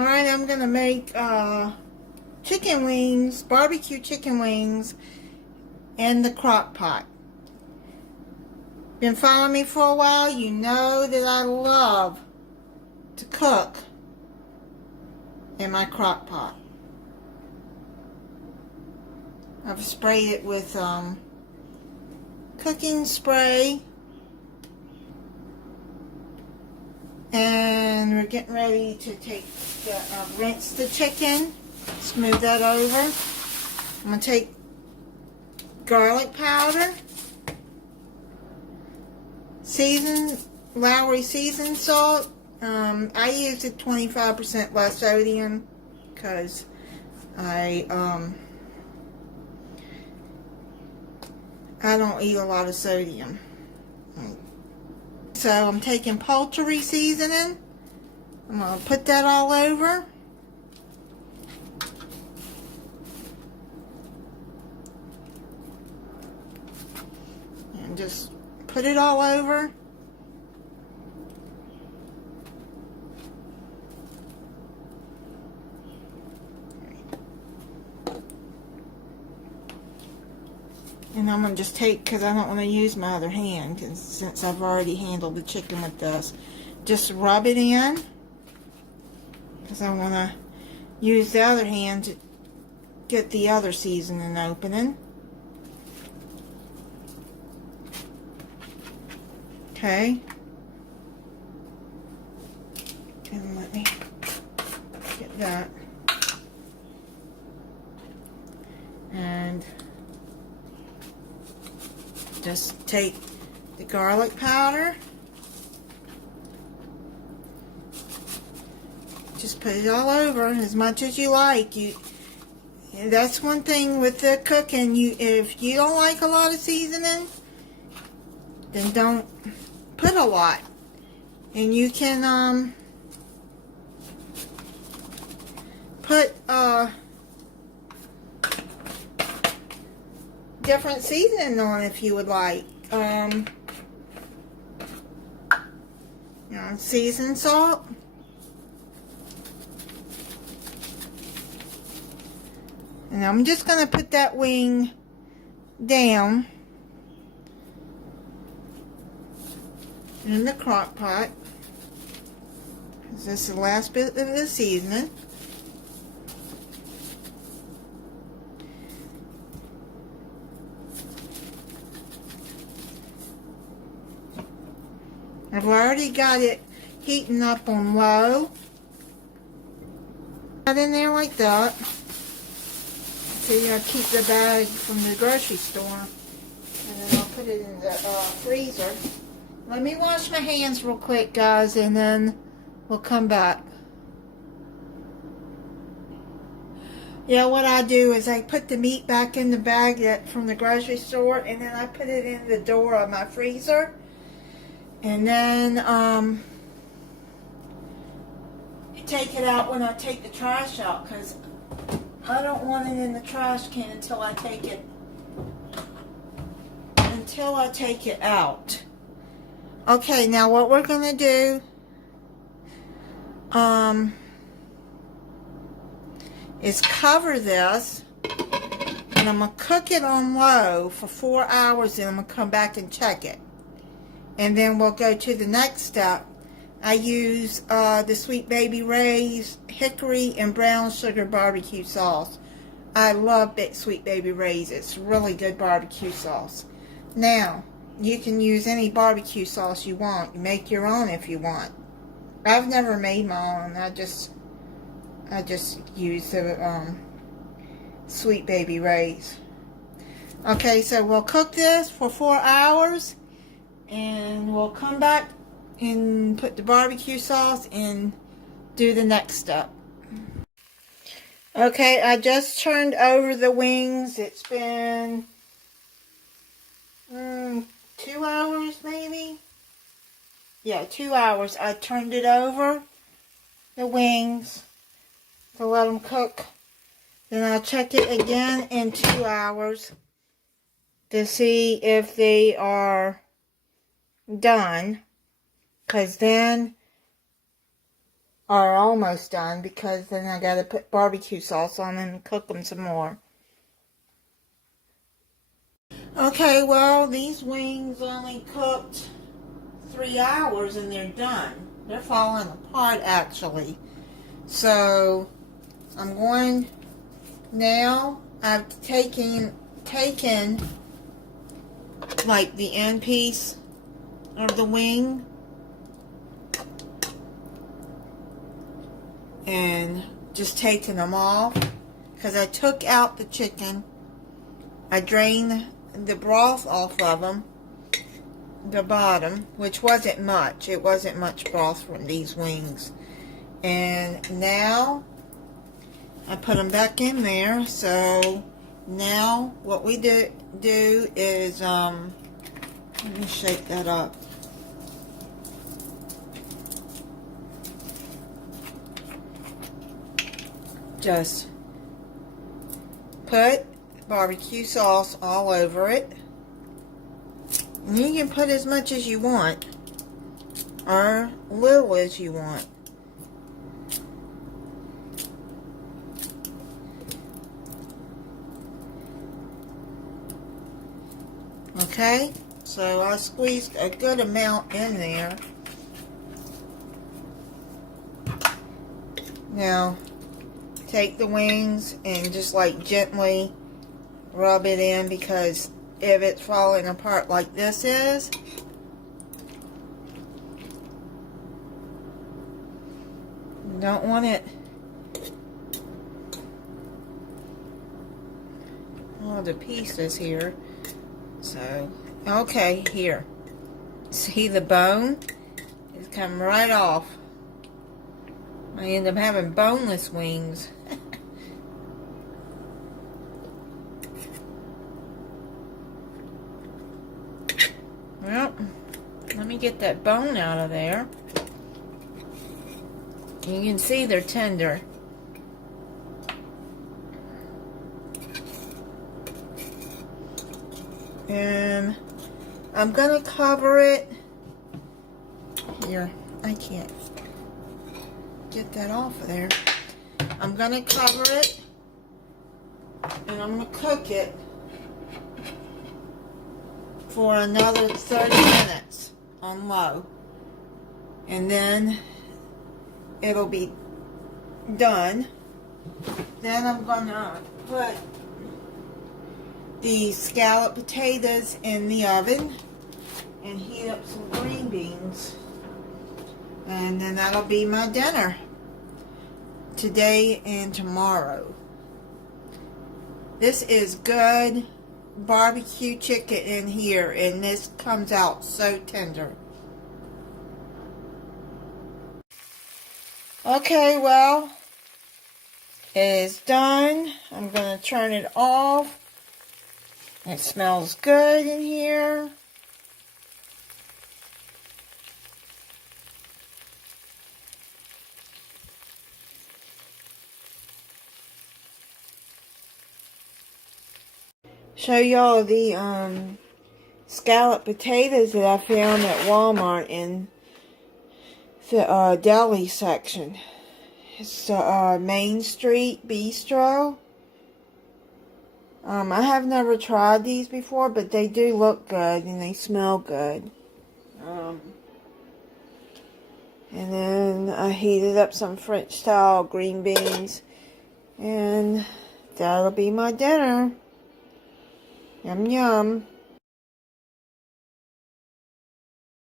Alright, I'm gonna make chicken wings, barbecue chicken wings in the crock pot. Been following me for a while, you know that I love to cook in my crock pot. I've sprayed it with cooking spray, and we're getting ready to rinse the chicken, smooth that over. I'm going to take garlic powder, Lowry seasoned salt. I use it 25% less sodium because I don't eat a lot of sodium. So I'm taking poultry seasoning. I'm going to put that all over. And just put it all over. And I'm going to just take, because I don't want to use my other hand, since I've already handled the chicken with this. Just rub it in, because I want to use the other hand to get the other seasoning opening. Okay. And let me get that. And just take the garlic powder, just put it all over as much as you like. That's one thing with the cooking. If you don't like a lot of seasoning, then don't put a lot. And you can put different seasoning on if you would like. Seasoned salt. And I'm just going to put that wing down in the crock pot, because this is the last bit of the seasoning. I've already got it heating up on low. Got in there like that. See, I keep the bag from the grocery store, and then I'll put it in the freezer. Let me wash my hands real quick, guys, and then we'll come back. Yeah, what I do is I put the meat back in the bag from the grocery store, and then I put it in the door of my freezer. And then take it out when I take the trash out, because I don't want it in the trash can until I take it out. Okay, now what we're going to do is cover this, and I'm going to cook it on low for 4 hours, and I'm going to come back and check it. And then we'll go to the next step. I use the Sweet Baby Ray's hickory and brown sugar barbecue sauce. I love Sweet Baby Ray's. It's really good barbecue sauce. Now, you can use any barbecue sauce you want. You make your own if you want. I've never made my own. I just use the Sweet Baby Ray's. Okay, so we'll cook this for 4 hours. And we'll come back and put the barbecue sauce and do the next step. Okay, I just turned over the wings. It's been 2 hours maybe. Yeah, 2 hours. I turned it over, the wings, to let them cook. Then I'll check it again in 2 hours to see if they are done, because then are almost done, because then I gotta put barbecue sauce on them and cook them some more. Okay, well, these wings only cooked 3 hours and they're done. They're falling apart, actually. So I'm going now. I've taken like the end piece of the wing and just taking them off, because I took out the chicken. I drained the broth off of them, the bottom, which wasn't much. It wasn't much broth from these wings. And now I put them back in there. So now what we do is, let me shake that up. Just put barbecue sauce all over it. And you can put as much as you want, or little as you want. Okay, so I squeezed a good amount in there. Now, take the wings and just like gently rub it in, because if it's falling apart like this is, you don't want it. All the pieces here. So, okay, here. See the bone? It's come right off. I end up having boneless wings. Well, let me get that bone out of there. You can see they're tender. And I'm going to cover it. Here, I can't get that off of there. I'm going to cover it, and I'm going to cook it for another 30 minutes on low. And then it'll be done. Then I'm going to put the scalloped potatoes in the oven and heat up some green beans, and then that'll be my dinner today and tomorrow. This is good barbecue chicken in here, and this comes out so tender. Okay, well, it is done. I'm going to turn it off. It smells good in here. Show y'all the scalloped potatoes that I found at Walmart in the deli section. It's Main Street Bistro. I have never tried these before, but they do look good and they smell good. And then I heated up some French style green beans, and that'll be my dinner. Yum yum.